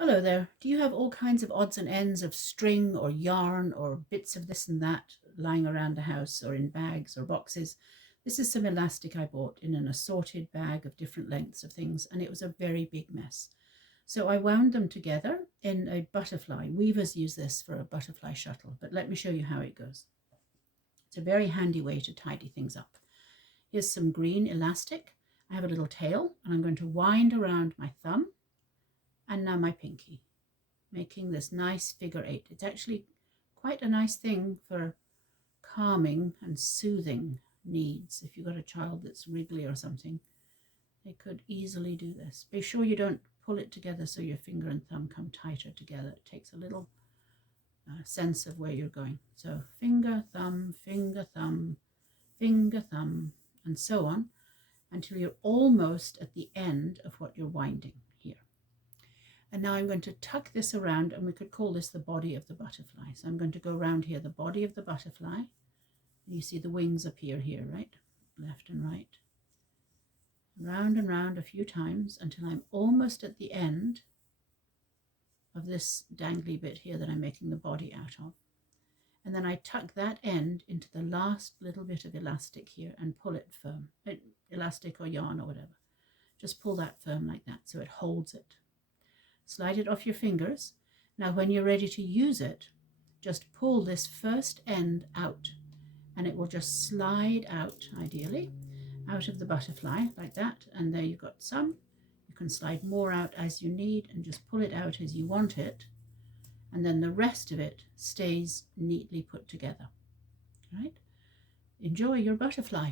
Hello there. Do you have all kinds of odds and ends of string or yarn or bits of this and that lying around the house or in bags or boxes? This is some elastic I bought in an assorted bag of different lengths of things, and it was a very big mess. So I wound them together in a butterfly. Weavers use this for a butterfly shuttle, but let me show you how it goes. It's a very handy way to tidy things up. Here's some green elastic. I have a little tail, and I'm going to wind around my thumb and now my pinky, making this nice figure 8. It's actually quite a nice thing for calming and soothing needs. If you've got a child that's wriggly or something, they could easily do this. Be sure you don't pull it together so your finger and thumb come tighter together. It takes a little sense of where you're going. So finger, thumb, finger, thumb, finger, thumb, and so on until you're almost at the end of what you're winding here. And now I'm going to tuck this around, and we could call this the body of the butterfly. So I'm going to go around here, the body of the butterfly. You see the wings appear here, right? Left and right. Round and round a few times until I'm almost at the end of this dangly bit here that I'm making the body out of. And then I tuck that end into the last little bit of elastic here and pull it firm. Elastic or yarn or whatever. Just pull that firm like that so it holds it. Slide it off your fingers. Now when you're ready to use it, just pull this first end out and it will just slide out, ideally, out of the butterfly like that. And there you've got some. You can slide more out as you need and just pull it out as you want it. And then the rest of it stays neatly put together. All right? Enjoy your butterfly.